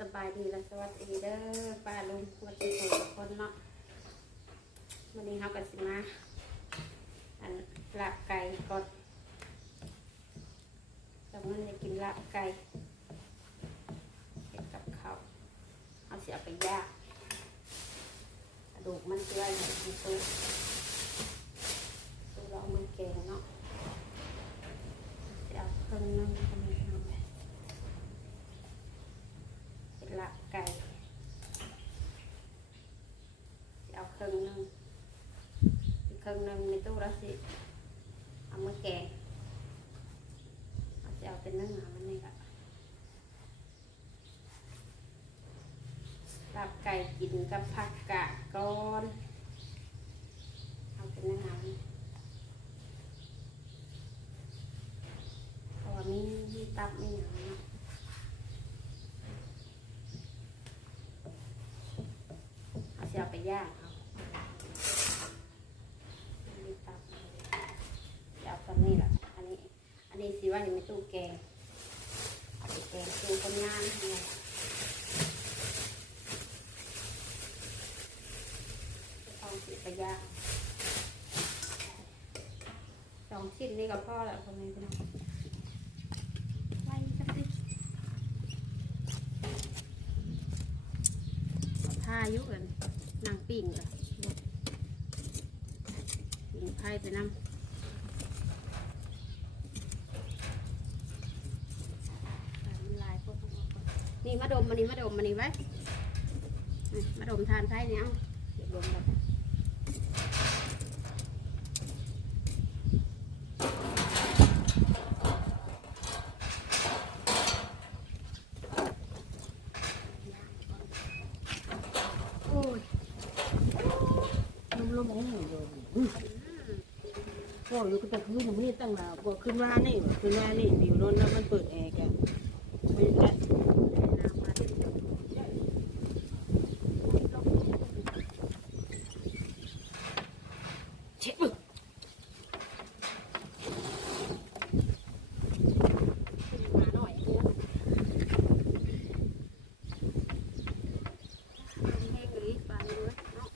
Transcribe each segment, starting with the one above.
สบายดีและสวัสดีเด้อป้าลุงสวัสดีทุกคนเนาะวันนี้เราก็สิมาอันลาบไก่ก่อนจากนั้นจะกินลาบไก่เก็บกับเขาวเอาเสียไปย่างกระดูกมันเปื่อยในตู้ตู้เราเอามันแกงเนาะจะเอาเครื่องนึงทำไมทำไป เป็นละไก่จะเอาเครื่องหนึงอีกเค รึ่งหนึงในตู้แล้วสิ เอามาแกงเอาจะเอาเป็นเนื้อหามันนี่ละลาบไก่กินกับผักกะก้อน เอาเป็นเนื้อหามันเพราะว่ามีมีตับมีหนังเนาะ เอาเสียไปย่างเอาอันนี้ตับเดี๋ยวเอาตอนนี้ละอันนี้ อันนี้สิว่าอยู่ในตู้แกงเอาไปแกงตู้คนงานเนี่ยเอาสิไปย่างสองชิ้นนี่ก็พอแหล้วคนนี้พี่น้องท่ายุกันนางปิ่งกันปิ่งไพ่ไปน้ำอ่ามันลายพวกนี้ก่อ นี่มาดมมานี่มาดมมานี่ไว้มาดมทานไพ่เนี่ยเอาเดี๋ยวดมก่อนโอ้ยลมลมโอ้โหโอ้ยก็จะขึ้นมันนี่ตั้งนานกว่าขึ้นว่านี่ขึ้นว่านี่บิวรถแล้วมันเปิดแอร์กันไม่ได้ น้ำมาเต็มเลย เช็ดบึ้ง ขึ้นมาหน่อยเพื่อนแห้งเลยปลาเลยเนาะ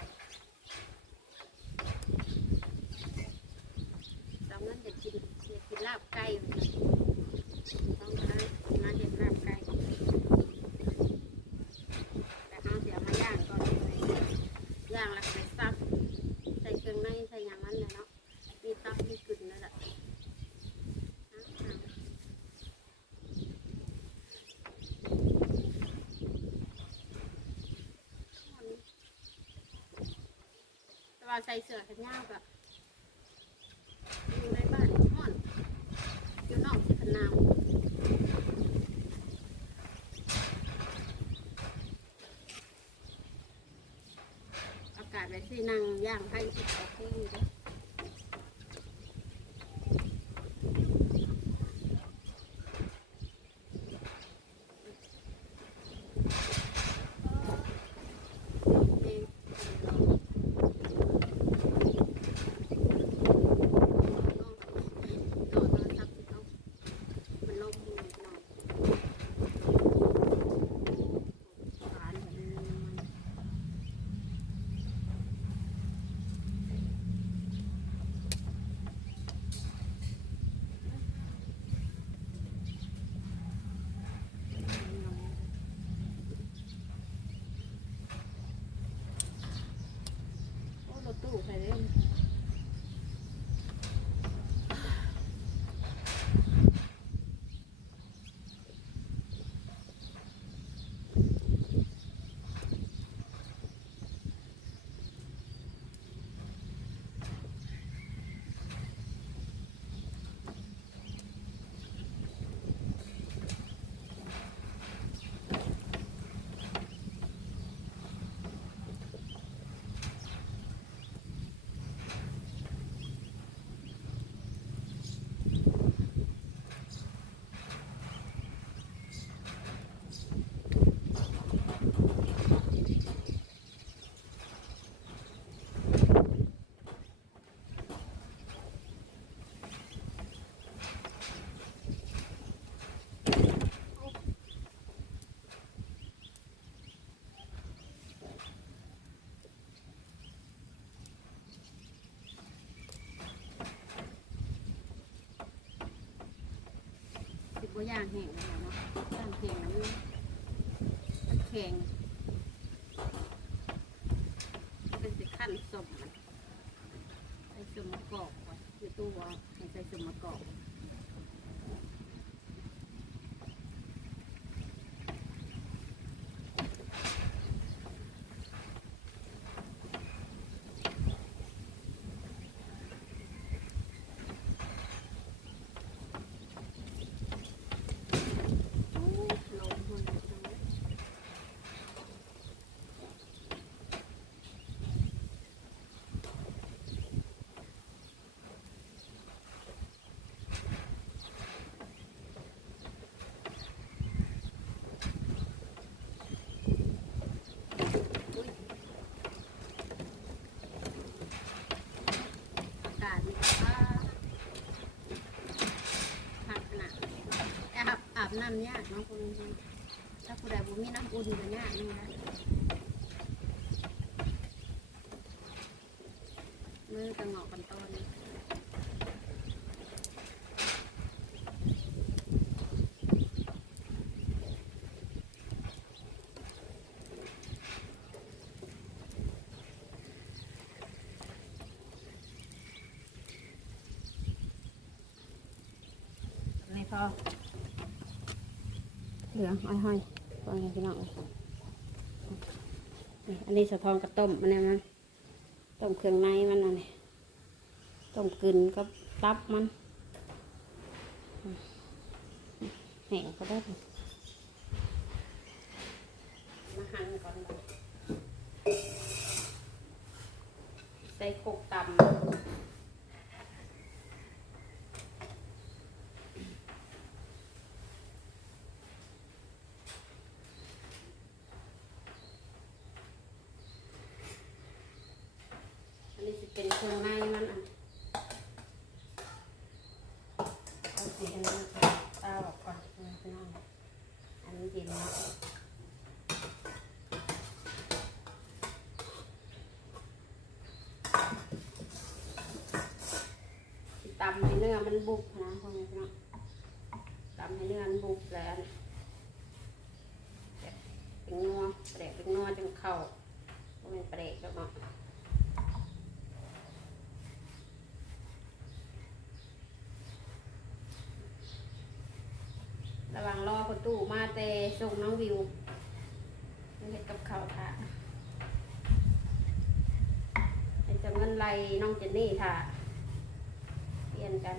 สามนั้นจะกินจะกินลาบไก่ต้องมามาเห็นลาบไก่แต่เอาเสียมาย่างก่อนย่างแล้วก็ไปซับใส่เครื่องในใส่หยังมันเลยเนาะมีตับมีกึ่นนั่นแหละแต่ ว่าใส่เสื้อแขนยาวกับอยู่ในบ้านห้อนอยู่นอกที่พนาวอากาศแบบที่นั่งย่างให้สุดโอเคอยู่ ย่างแห้งแล้วเนาะย่างแห้งมันมันแข็งเป็นสิขั้นสมมันใส่สมมะกอกก่อนอยู่ตู้ว่าให้ใส่สมมะกอก โอ้ยลมมันจังเลยอุ๊ยอากาศนี่ก็หักหนัก อา บน้ำยากเนาะคุณผู้ชมถ้าผู้ใดบ่มีน้ำอุ่นก็ยากนี่นะมือจะงอกกันตอนนี้ไม่พอ เหลืองอ้อยห้อยตอนพี่น้องอันนี้สะทองกระต้มมันนี่ยมันต้มเครื่องในมันอันนี้ต้มกลืนกับตับมันแห้งก็ได้มาหั่นก่อนเลยใส่โคกตำ อันนี้จะ เป็นเครื่องในมันอะเอาสีอันนี้ก่อนตาออกก่อนนะพี่น้องอันนี้ดินะสิตำให้เนื้อมันบุกนะพวกนี้พี่น้องตำให้เนื้อมันบุกแล้วเป็นนัวแปลกเป็นนัวจนเข้าบ่แมันเป็นแปลกแล้วเนาะ รอประตูมาแต่ส่งน้องวิวเห็ดกับเขาค่ะให้จะเงินไล่น้องเจนนี่ค่ะเปลี่ยนกัน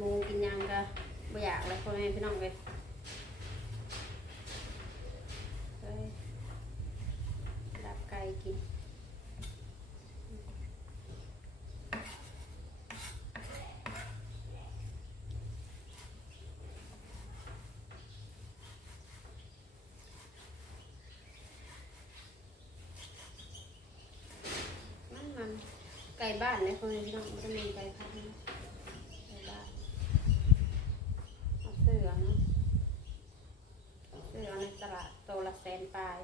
มงกินยังก็ไม่อยากเลยพ่อแม่พี่น้องเลยเฮ้ยดับไก่กินมันมันไก่ บ้านเลยพ่อแม่พี่น้องมันจะมีไก่พันธุ์ไก่บ้านเอาเสือเนาะเอาเสือในตลาดโตวละแสนปลาย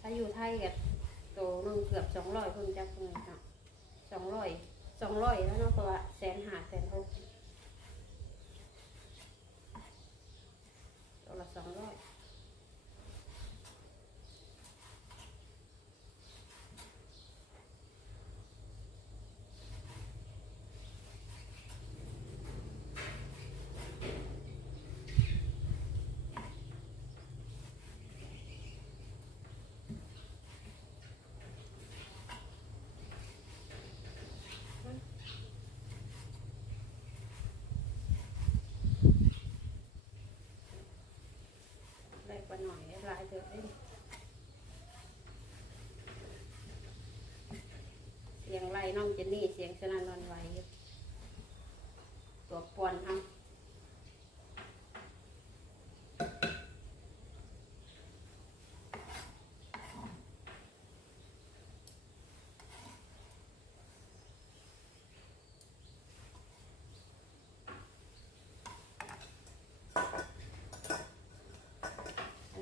ถ้าอยู่ไทยกับโตวหนึงเกือบสองร้อยคุณจักเงินค่ะสองร้อยสองร้อยแล้วเนาะเพราะว่าแสนหาแสนหกตัวละสองร้อยได้ กว่าหน่อยได้หลายเถอะเด้นเสียงไรน้องเจนนี่เสียงชนะนอนไหวอยู่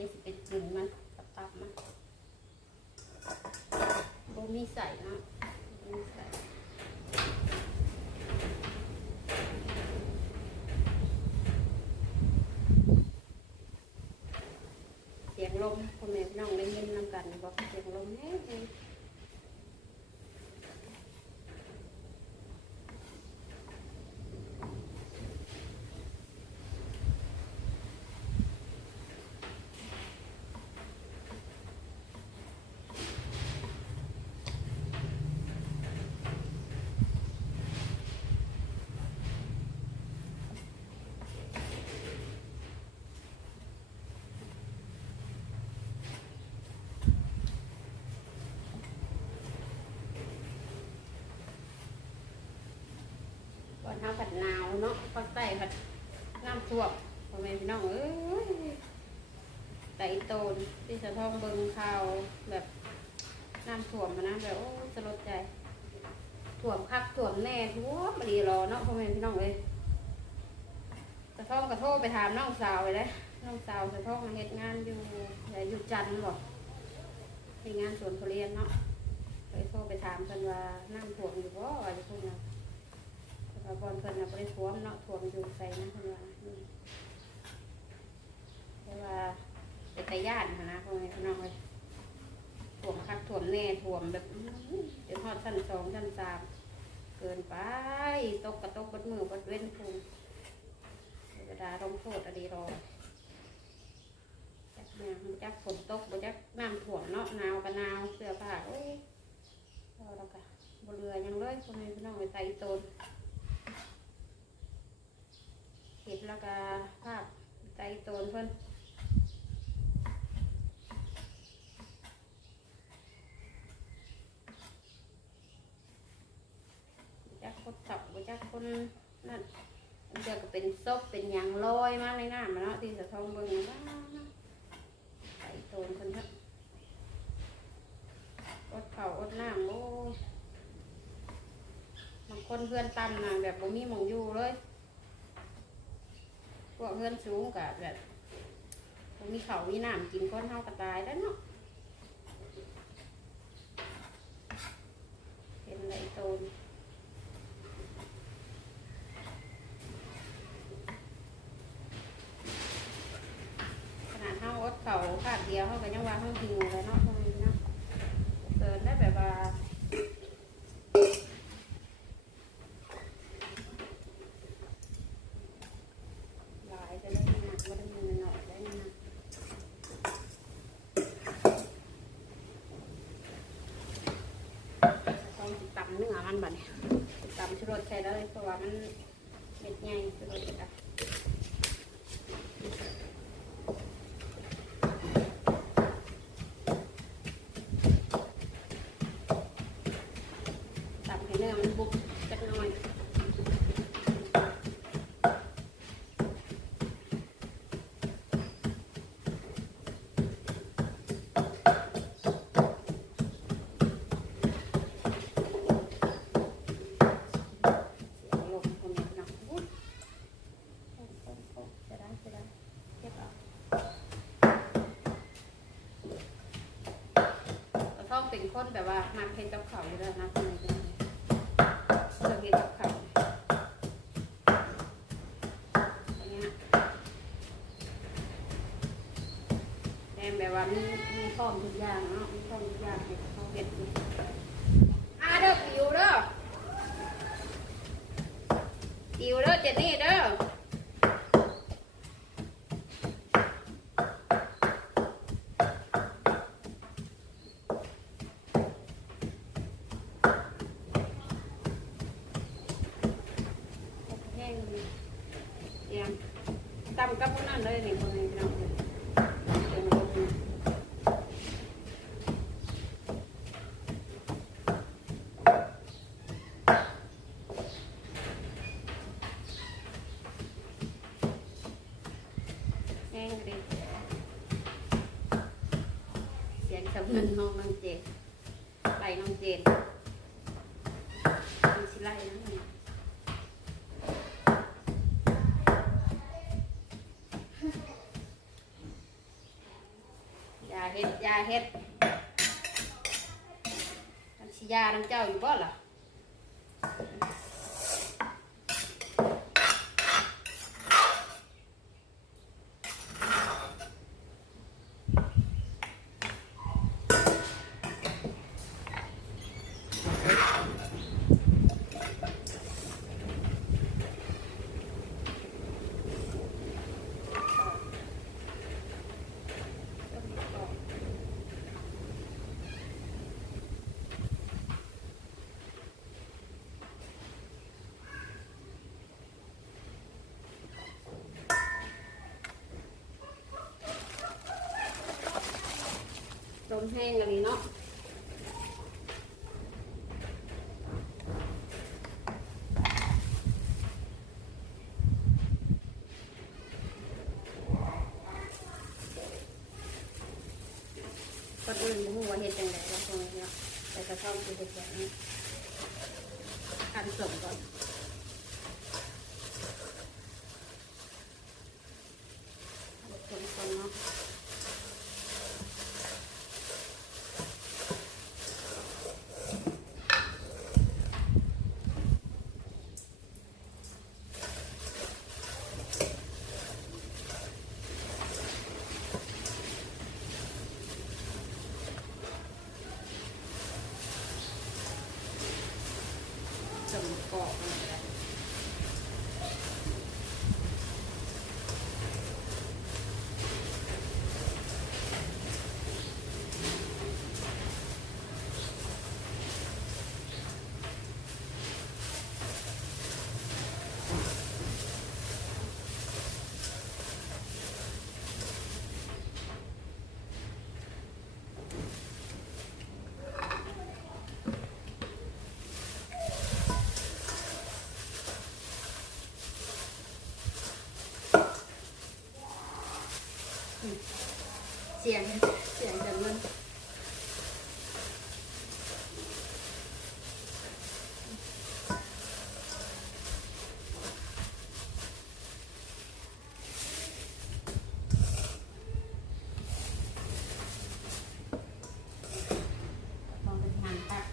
นี้สิเป็นนมันกับตับมันโบมีใส่นะมีใส่เสียงลมพ่อแม่พี่น้องได้ยินนำกันบอกเสียงลมแห้ง เท้าผัดหนาวเนาะภาคใต้ผัดน้ำท่วมพ่อแม่พี่น้องเอ้ยไตโตนที่สะท้องเบิงข่าวแบบน้ำท่วมมานะแบบโอ้สลดใจท่วมคักท่วมแน่ท่วมมาดีรอเนาะพ่อแม่พี่น้องเอ้ยสะท้องกระโทษไปถามน้องสาวเลยนะน้องสาวสะท้องเฮ็ดงานอยู่อยู่จันทร์บ่เฮ็ดงานสวนทุเรียนเนาะเลยโทรไปถามเพิ่นว่าน้ำท่วมอยู่บ่อะไรพวกนั้น ว่าบอลเพิ่นน่ะบ่ได้ท่วมเนาะท่วมอยู่ใส่นะเพิ่นว่าอืมแต่ว่าเป็นตาย่านหั้นนะพ่อแม่พี่น้องเอ้ยท่วมคักท่วมแน่ท่วมแบบอื้อหือจนฮอดชั้นสองชั้นสามเกินไปตกกระตกบดมือบดเว้นภูมิเทวดาลงโทษอดีรอ จักแม่งจักฝนตกบ่จักน้ำท่วมเนาะหนาวก็หนาวเสื้อผ้าโอ้ยเอาแล้วก็บ่เรือหยังเลยพ่อแม่พี่น้องไปไต่โตน เห็ดแล้วก็ภาพใจโตนเพิ่นจักคนสับจักคนนั่นมันจะก็เป็นซบเป็นยางลอยมากเลยน้ำมันเนาะที่สะท้องเบิ่งว้าวใจโตนเพิ่นครับอดเข่าอดน้ำโอ้บางคนเพื่อนตั้มนะแบบบ่มีมองอยู่เลย วกเพื่อนสูงกับแบบบ่มีเขาวมีน้ำกินก้อนเท่ากระตายแล้วเนาะเป็นไรโตนขนาดเท่าอดเขาภาคเดียวเขาก็ยังว่าเขาหิวเลยเนาะพวกนี้เนาะเดินได้แบบว่า หลายจะได้ไม่หนักก็ได้เงินหน่อยได้ไม่หนักต้องติดตำเนื้อมันบัดเนี่ยติดตำ ชุรสใช้เลยเพราะว่ามันเม็ดใหญ่ชรสจ้ะตำให้เนื้อมันบุกจักหน่อย เสียงลมคนนี้นะอุ๊ยโอ้โอ้โอ้จะได้จะได้เก็บเอาเราต้องเป็น คนแบบว่ามักเห็นกับเขาอยู่แล้วนะคนนี้นะเสือเห็นกับเขาอย่างเงี้ยแม่แบบว่ามีมีพร้อมทุกอย่างเนาะมีพร้อมทุกอย่างให้เขาเห็นอ่าเด้อผิวเด้อ อิวเด้อเจนนี่เด้อแห้งดีเตรียม ตำกับพวกนั้นเลยนี่คนนี้พี่น้องเลยเตรียมลงมาแห้งดีเสียงสำเงินน้องน้องเจนไล่น้องเจนมีสิไล่นะเนี่ย อย่า เฮ็ดอย่าเฮ็ดมันสิยาน้ำเจ้าอยู่บ่ล่ะล มแห้งอะไรเนาะคนอื่นบ่ฮู้ว่าเฮ็ดจังได๋ก็คงนาะแต่ก็ชอบสิเฮ็ดแบบนี้คันส่งก่อนส่งก่อนเนาะ สมกอกอะไรแบบนี้ เสียงเสียงจากเงินลองเป็นทางตัน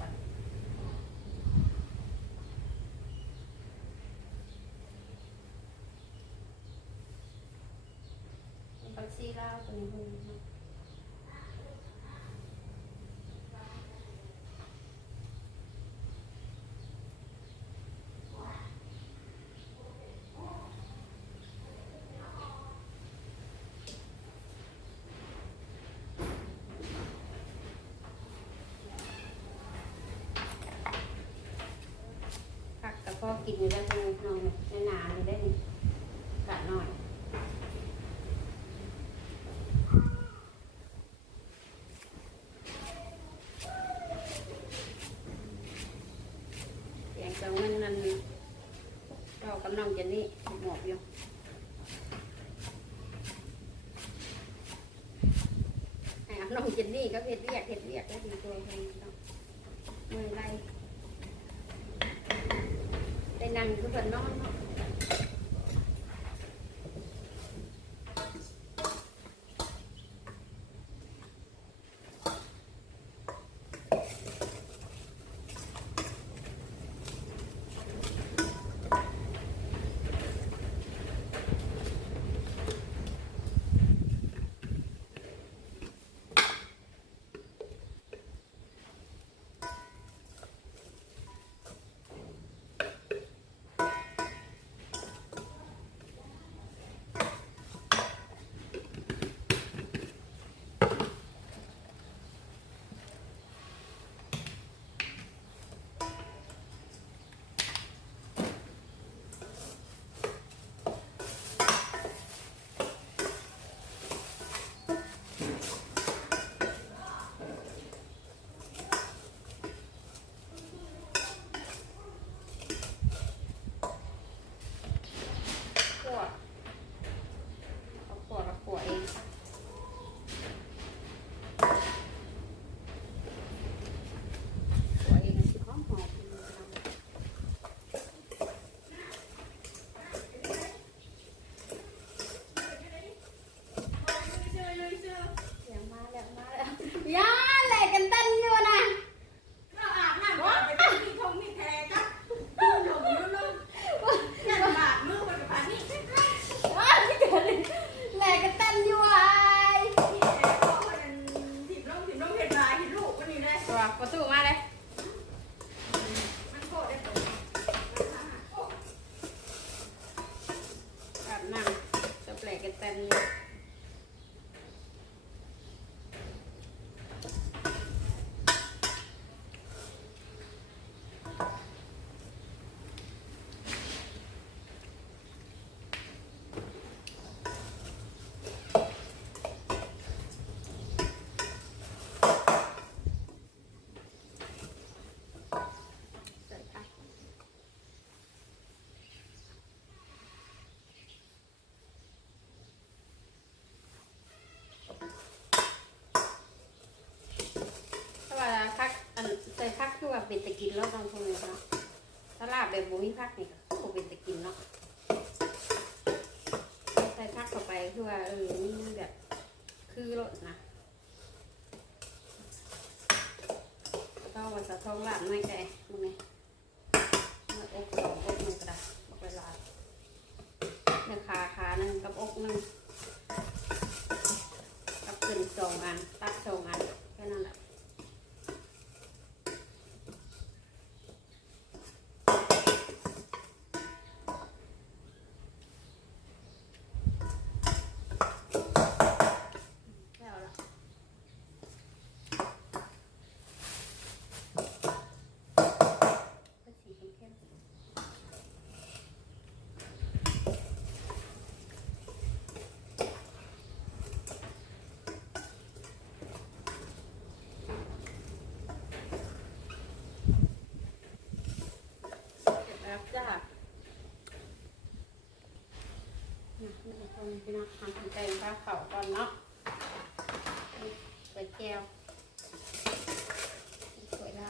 ปักซีลาตัวนี้เพ่อกินอยู่ได้ทั้งน้องในนาเลยได้กะหน่อยแกงเจ้าเงินนั่นเจ้ากำลังจะนี่หมอบอยู่น้องเจนนี่ก็เพ็ดเรียกเพ็ดเรียกแล้วดีตัวเองเนาะมือไร ได้นั่งคื กินแล้วต้องทำเลยเนาะถ้าลาบแบบบุมีพักนี่ก็คงเป็นตะกินเนาะใส่พักเข้าไปคือว่าเออนี่แบบคือรสนะแล้วก็วันสะท้องลาบไม่แก่มึงไงมาอกสองอกหนึ่งกระดาษบอกเวลาเนื้อขาขาหนึ่งกับอกหนึ่งกับขึ้นสองอันตัดสองอันแค่นั้นแหละ แล้วล่ะก็สีเข้มๆเสร็ จแล้วจ้านี่ทุกคนพี่น้องทำแกงปลาเผาก่อนเนาะ ใส่แก้วสวยละ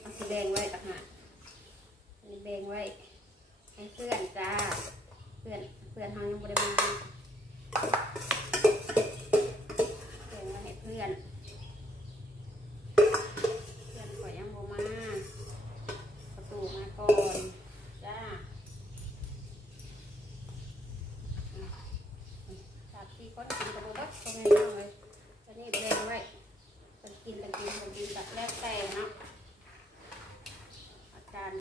เอาสีแดงไว้ต่างหากอันนี้แดงไว้ ให้เพื่อนจ้า เพื่อน เพื่อนทางยังบริมาแดงไว้ให้เพื่อน เพื่อนขอยยังบมา ประตูมาก่อนจ้า สามสี่คนกินกระโดดก็ไม่ต้องเลยตอนนี้แดงไว้คนกินกันกินคนกินแบบแรกแต่เนาะอาจารย์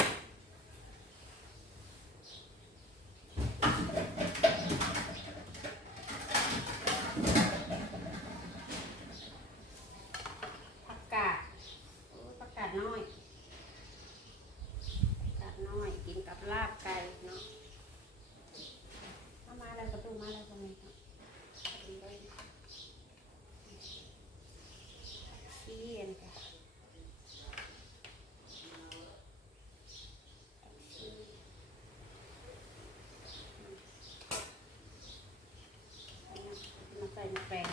ผักกาดโอ้ยผักกาด น้อยผักกาดน้อยกินกับลาบไก่เนาะเอามาอะไรประตูมาอะไรตรงนี้ครับ ชี้เอ็นค่ะมาใส่มาแปลง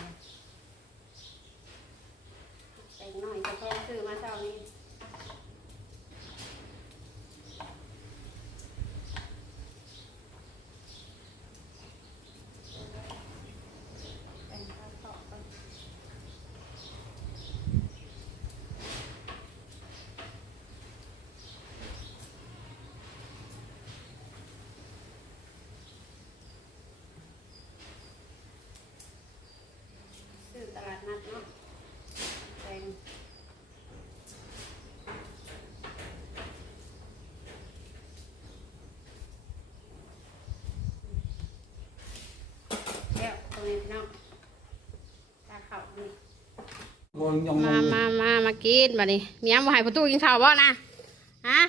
แปลงหน่อยจะเพิ่มซื้อมาเช้านี้แปลงข้าวตอกก่อน ซื้อตลาดนัดเนาะแตงเดี๋ยวตรงนี้พี่น้องตาเขานี่ งงยองมามามามากินมาดิเมียบ่ให้ประตูกินข้าวบ่นะฮะ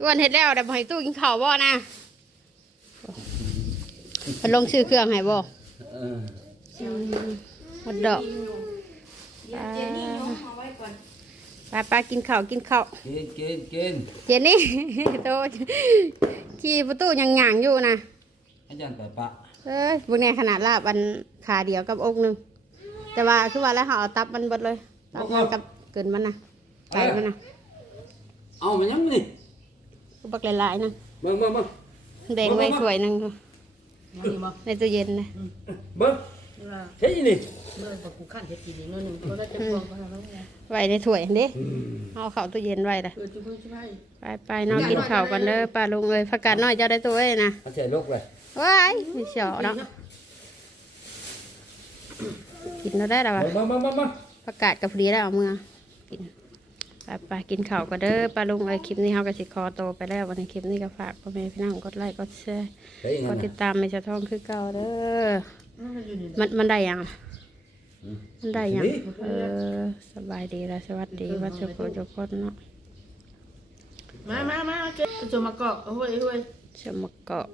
อ้วนเฮ็ดแล้วแต่บ่ให้ตู้กินข้าวบ่นะเพิ่นลงชื่อเครื่องให้บ่เอออืมหมดดอกเจนนี่น้องเอาไว้ก่อนไปไปกินข้าวกินข้าวกินกินกินเจนนี่โตขี่ประตูยังหย่างอยู่นะอาจารย์ไปปะเอ้ยพวกนี้ขนาดลาบอันขาเดียวกับอกหนึง แต่ว่าคือว่าแล้วเขาเอาตับมันเบดเลยตับมันกับเกินมันนะไก่มันนะเอามันยังนี่ก็บักหลายๆนะเบิ่งเบิ่งเบิ่งแดงไว้ถ้วยหนึงมานี่บ่ในตู้เย็นนะเบิ่งนี่ว่าเฮ้ยนี่เมื่อกับกูขั้นเฮ็ดกินอีกหนิดนึงก็ได้จะพวงก็แล้วไงไว้ในถ้วยเด้เอาเข้าตู้เย็นไว้ละเออจุ๊บจุ๊บให้ไปไปนอนกินข้าวกันเด้อป้าลุงเอ้ยผักกาดน้อยเจ้าได้ตัวเอ้ยนะเอาใส่ลูกเลยว้ายไม่เฉาะเนาะ กินเราได้แล้ววะเบิ่งเบิ่งเบิ่งเบิ่งผักกาดกับพรีได้เอามือกินไปไปกินข้าวก็เด้อปลาลุงไอ้ยคลิปนี้เฮาก็สิคอโตวไปแล้ววันนี้คลิปนี้ก็ฝากพ่อแม่พี่น้องกดไลค์กดแชร์ได้ยังกไงดติดตามไม่จะท้องคือเก่าเด้อมันอยู่นี่มันมันได้ยังอืมมันได้ยังเออสบายดีแล้วสวัสดีวัดสุโขทุกคนเนาะมามามาเจ๊จะมาเกาะโอ้ยโอ้ยเชื่อมะเกาะม